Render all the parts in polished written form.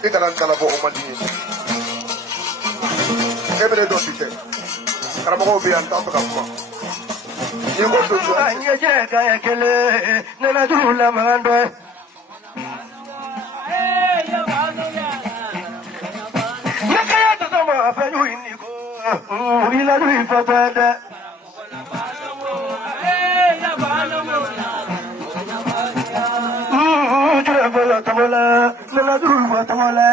Ikanan talabo umani. Every dosite. Karamo be anta to kapma. You go to so. Anya jeka yakele nana dula mando. Nakaya to sama fenu iniko. Ila lui fatada. Travel tamola nana dula tamola.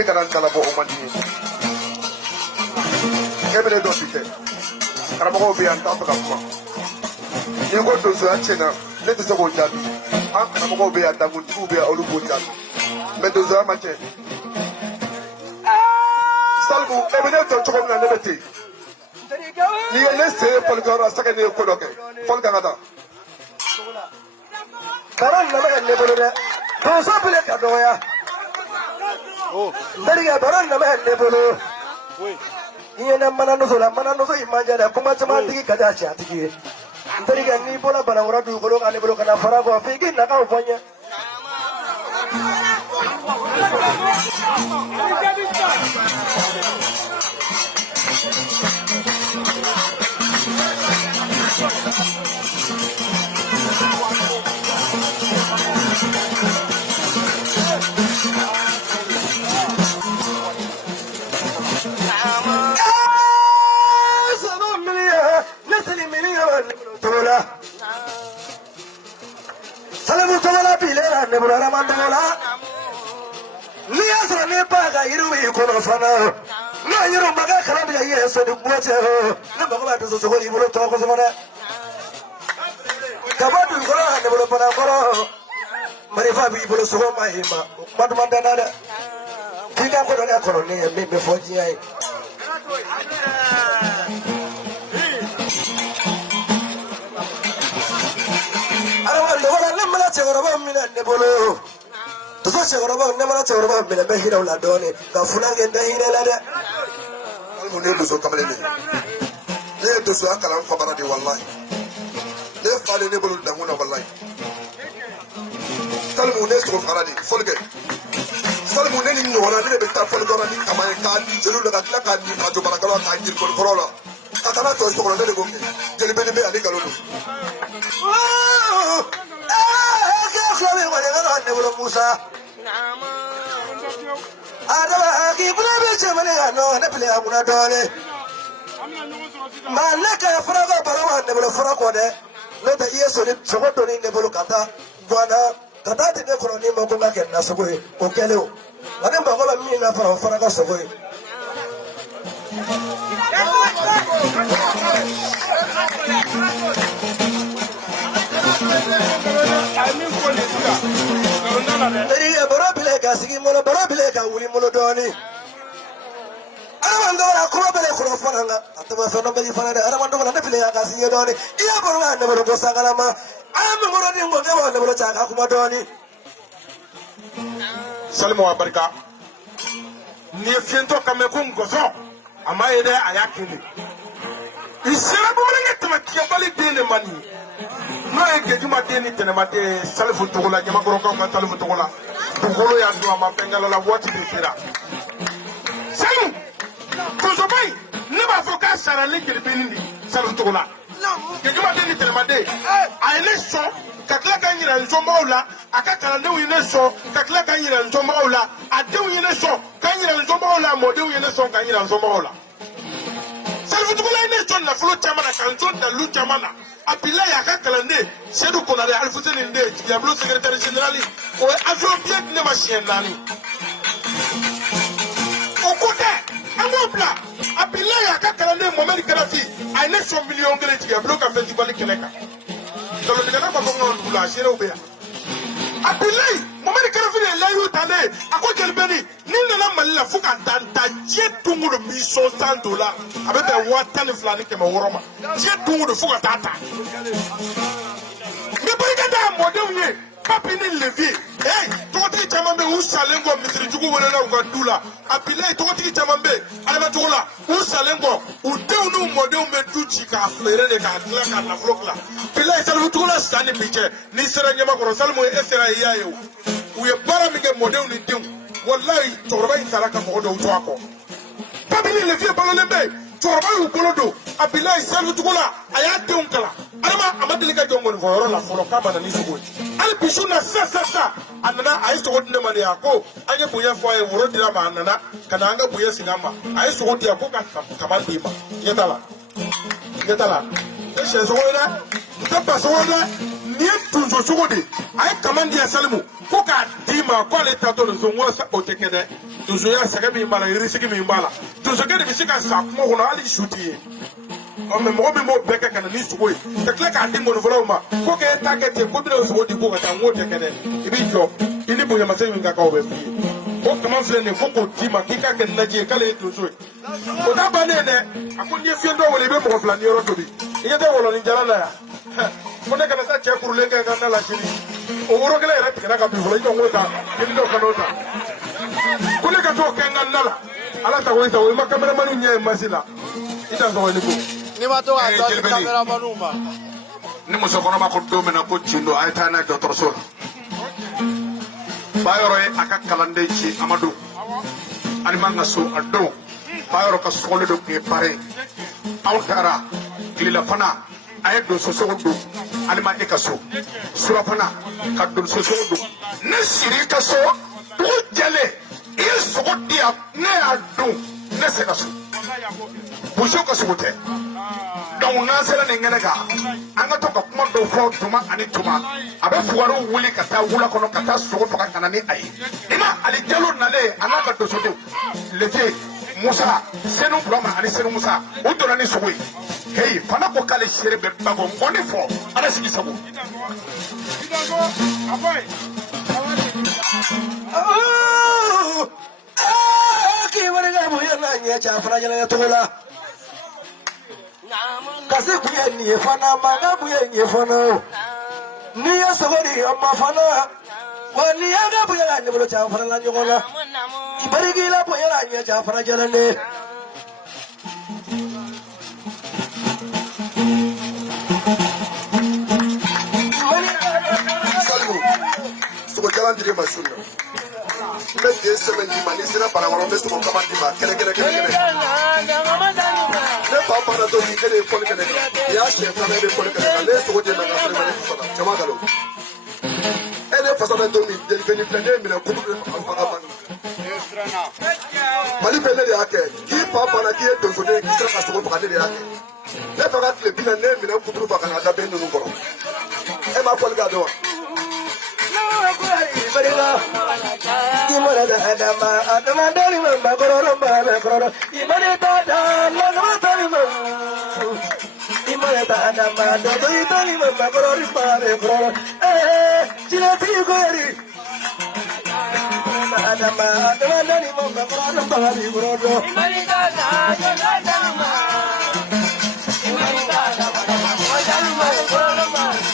Ikanan talabo umani. Every dosite. Karamo be anta to kapma. You go to so achena. ne tɛ se k'o jaabi an karamɔgɔw bɛ yan dankuntigiw bɛ yan olu b'o jaabi mais donsoya ma tiɲɛ Salimu e bɛ ne tɔ cogo min na ne bɛ ten n'i ye ne se ye fɔlikɛyɔrɔ la sɛgɛ ne ye ko dɔ kɛ fɔli kan ka taa karan na bɛ ne bolo dɛ donso bile ka dɔgɔya n terikɛ baara na bɛ ne bolo i ye ne mana nuso la mana nuso in man diya dɛ kuma caman tigi ka di a cɛ tigi ye n terikɛ n'i bɔra banakɔrɔ dugukolo kan ne bolo ka na fara bɔ f'i k'i nagaw fɔ n ye Salimu Togola bilera ne bolo Araman Togola ni y'a sɔrɔ ne ba ka yiriw y'i kɔnɔ fana n'o yiriw ma kɛ kalan bɛ ka ye sɔni bɔ cɛ ne mago b'a dusu sogo y'i bolo tɔ kosɛbɛ dɛ ka bɔ dugukɔrɔ la ne bolo banakɔrɔ marifa b'i bolo sogo ma y'i ma o kuma duman tɛ n na dɛ k'i ka ko dɔ kɛ kɔrɔlen ye min bɛ fɔ diɲɛ ye. Cɛkɔrɔba minɛ ne bolo dusu cɛkɔrɔba ne mana cɛkɔrɔba minɛ bɛ hinɛ u la dɔɔnin ka fulan kɛ n tɛ hinɛ la dɛ. Salimu ne ye doso kamalen de ye ne ye dosoya kalan fabara de walayi ne fa de ne bolo dankun na walayi Salimu ne ye sogo fagara de fɔli kɛ Salimu ne ni ɲɔgɔnna ne de bɛ taa fɔlikɛyɔrɔ la ni kama ye k'a di jeliw la ka tila k'a di arajo baarakɛlaw k'a jiri kɔrɔ la ka taa n'a tɔ ye so kɔnɔ ne de b'o kɛ jeli bɛ ne bɛ ani nkalon don. Ne bolo Musa adama k'i bolo bɛ cɛmani ka nɔ ne fili a kunna dɔɔnin maa ne ka fura ka baro ma ne bolo fura kɔ dɛ n'o tɛ i ye sogo donni ne bolo ka taa Guana ka taa di ne kɔrɔ ni ma ko n ka kɛ nasogo ye o kɛlen o nka ne mago bɛ min na fara o fana ka sogo ye. Terikɛ baro bile ka sigi n bolo baro bile ka wuli n bolo dɔɔnin Araman Togola kuma bɛ ne kɔrɔ fana nka a tɛmɛ fɛn dɔ bɛ nin fana dɛ Araman Togola ne fili y'a ka sigi dɔɔnin i y'a baro ka ne bolo ko sangalama a ye min kɔrɔ ni n ko ne b'o ne bolo cɛ a ka kuma dɔɔnin. Salimu wa barika ni ye fiɲɛtɔ ka mɛn ko ngɔsɔ a ma ye dɛ a y'a kele i sera bamanankɛ tɛmɛtigɛbali den de ma nin n'o ye Gejuma den ni Tɛnɛma den ye Salifu Togola Ɲamakɔrɔkaw ka Salifu Togola dugukolo y'a dun a ma fɛn kala la waati de sera Salimu donsoba in ne b'a fɔ k'a sara ni jelibini de Salifu Togola Gejuma den ni Tɛnɛma den a ye ne sɔn ka tila ka n yira n sɔnbagaw la a ka kalandenw ye ne sɔn ka tila ka n yira n sɔnbagaw la a denw ye ne sɔn ka n yira n sɔnbagaw la a mɔdenw ye ne sɔn ka n yira n sɔnbagaw la Salifu Togola ye ne sɔn nafolo caman na ka n sɔn dalu caman na a bilayi a ka kalanden Seydou Konare Alfuseni den Jigiyabulu secrétaire général o ye avion billet di ne ma siɲɛ 4 o ko tɛ an b'o bila a bilayi a ka kalanden Mohamed Karafi a ye ne sɔn miliyɔn 1 Jigiyabulu ka festival kɛnɛ kan nkalontigɛla b'a fɔ ko dugu la a seerew bɛ yan a bilayi Mohamed Karafi de ye layiru talen a ko jelibeni ni nana Mali la fo ka dan ta diɲɛ don o don $100 a bɛ bɛn 12,600 ma diɲɛ don o don fo ka taa ta ni barika da mɔdenw ye Papi ni Levi tɔgɔtigi caman bɛ u salen kɔ misirijugu welela u ka du la a bilayi tɔgɔtigi caman bɛ Adama Togola u salen kɔ u denw n'u mɔdenw bɛ du ci k'a feere de k'a tila k'a nafolo tila bilayi Salifu Togola san ni bi cɛ n'i sera Ɲamakɔrɔ Salimu e sera i y'a ye o u ye baara min kɛ mɔdenw ni denw walayi cɛkɔrɔba in taara ka mɔgɔ dɔw to a kɔ Papi ni Levi balolen bɛ yen cɛkɔrɔba y'u bolo don a bilayi Salifu Togola a y'a denw kalan Adama a ma deli ka jɔ ŋɔnifɔyɔrɔ la fɔlɔ k'a ma na ni sogo ye hali bi su na sisan a nana a ye sogo di ne ma de a ko an ye bonya fɔ a ye woro dira ma a nana ka na an ka bonya sigi an ma a ye sogo di yan ko ka kaba di ma ɲɛ t'a la e siyɛ sogo ye dɛ n tɛ ba sogo dɛ nin ye donso sogo de a ye kama di yan Salimu ko k'a di ma ko ale tatɔ donso n ko o tɛ kɛ dɛ donsoya sɛgɛ min b'a la yirisigi min b'a la donsokɛ de bɛ se ka sa kungo kɔnɔ hali su t'i ye mais mɔgɔ min b'o bɛɛ kɛ ka na ni sogo ye ka tila k'a di mɔnifɔlaw ma ko k'e t'a kɛ ten ko bɛna sogo di ko ka taa n k'o tɛ kɛ dɛ i b'i jɔ i ni bonyamasɛn min ka kan o bɛ f'i ye o kama filɛ nin ye fo k'o d'i ma k'i k'a kɛ naji ye k'ale ye donso ye o t'a bannen ye dɛ a ko n'i ye fiɲɛtɔ wele i bɛ mɔgɔ fila ni yɔrɔ tobi i ɲɛ tɛ wɔlɔnin jalan na yan ko ne kana taa cɛ kurulen kɛ n ka na la sini o woro kelen yɛrɛ tigɛra ka bin fɔlɔ i ka n k'o ta i ni dɔw ka n'o ta ko ne ka t'o kɛ n ka na la ala sago i sago i ma kameramani ɲɛ ye masi la i dan sɔgɔli ko ni ma to ka tɔ di kameramaniw ma ni musokɔnɔma ko don min na ko tin don a ye taa n'a ye dɔgɔtɔrɔso la bayɔrɔ ye a ka kalanden ci amadu ali man ka so a don bayɔrɔ ka sɔgɔli dɔ tun ye pare aw taara tilelafana a ye donsosogo don ali ma e ka so surafana ka donsosogo don ne siri i ka so dugu jɛlen i ye sogo di yan ne y'a dun ne se ka so burusiw ka sogo tɛ donc n'an sera nin kɛnɛ kan an ka to ka kuma dɔw fɔ tuma ani tuma a bɛ fugariw wuli ka taa wula kɔnɔ ka taa sogo faga ka na ni a ye i ma ali jalo nalen a n'a ka dosodenw lefe musa senu burama ani senu musa u donna ni sogo ye heyi fana ko k'ale seere bɛ bago ngɔni fɔ ala sigi sago k'i wari ka bonya n'a ɲɛ cɛ a fana ɲɛnajɛ cogo la kasi kun ye nin ye fana mankan kun ye nin ye fana n'i ye sogo di a ma fana wa n'i ye ka bonya ka ɲɛbolo cɛ a fana la ɲɔgɔn na i bari k'i la bonya ka ɲɛ cɛ a fana jɛlen de sogo jalan diri ma sun na n bɛ den sɛbɛn d'i ma n'i sera barakɔrɔ n bɛ sogo kama d'i ma kɛnɛ kɛnɛ kɛnɛ kɛnɛ ne fa fana to ni e de ye fɔli kɛnɛ kan i y'a siɲɛ filanan e bɛ fɔli kɛnɛ kan ne ye sogo den na ka fɛnɛ ma ne fasa jama galo e de fasa bɛ to min jelifɛni filɛ ne ye minɛ kutu de faga man mali bɛ ne de y'a kɛ k'i fa fana k'i ye donsoden ye k'i sera ka sogo faga ne de y'a kɛ ne fa ka tile bi na ne ye minɛ kutu faga ka da bɛn ninnu kɔrɔ e m'a fɔli k'a dɔn wa. Imana da adama adama dari mamba kororo mamba kororo imana da adama dari mamba imana da adama dari mamba kororo mamba kororo chile tigori adama dari mamba kororo mamba kororo imana da adama imana da adama kororo mamba